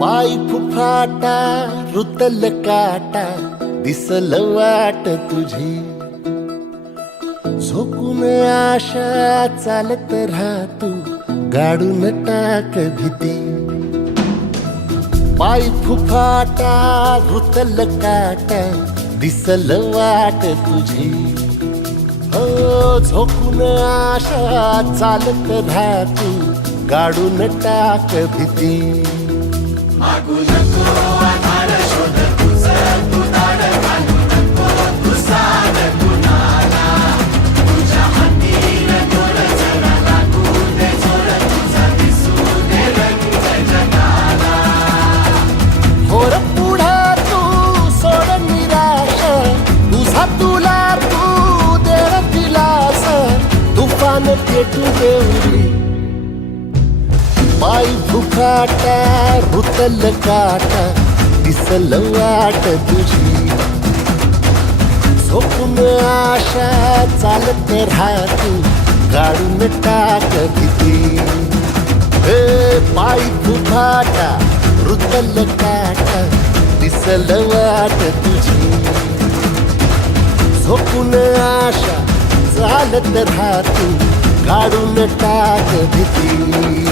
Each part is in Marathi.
पाय फुफाटा रुतल काटा दिसल वाट तुझी झोकून आशा चालत राहतू गाडून टाक भीती पाय फुफाटा रुतल काटा दिसल वाट तुझी हो झोकून आशा चालत राहतू गाडून टाक भीती मागू नको आधार शोध तुझं तू दाड घालू नको तू साध कुणाला तुझ्या हातीन दोर जरा लागू दे जोर तुझा दिसू दे रंग जगाला होर पुढे तू सोड निराश तुझा तुला तू देव दिलास तुफान पेटू देवरी पाय फुफाटा रुतल काटा दिसल वाट तुझी झोपून आशा चालत राहतू गाडून टाक भीती पाय फुफाटा रुतल काटा दिसल वाट तुझी झोपून आशा चालत राहतू गाडून टाक भीती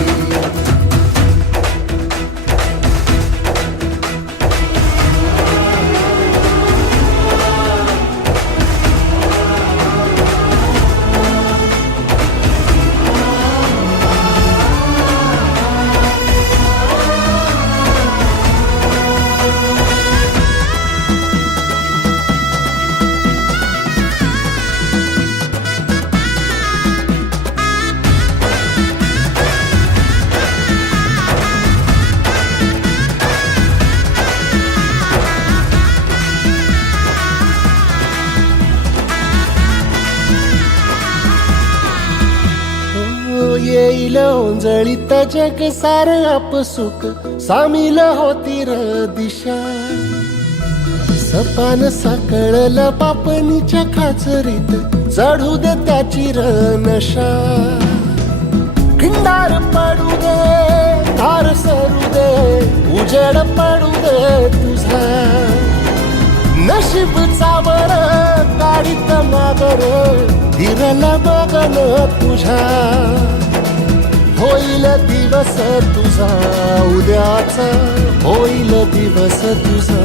येईल ओंजळीत जग सार आपसुक सामील होती र दिशा सपान साकळल पापणीच्या खाचरीत चढू दे त्याची र नशा खिंडार पडू दे धार सरू दे उजेड पडू दे तुझा नशीब चावर गाडीत मागर धीरला बघन तुझ्या होईल दिवस तुझा उद्याचा होईल दिवस तुझा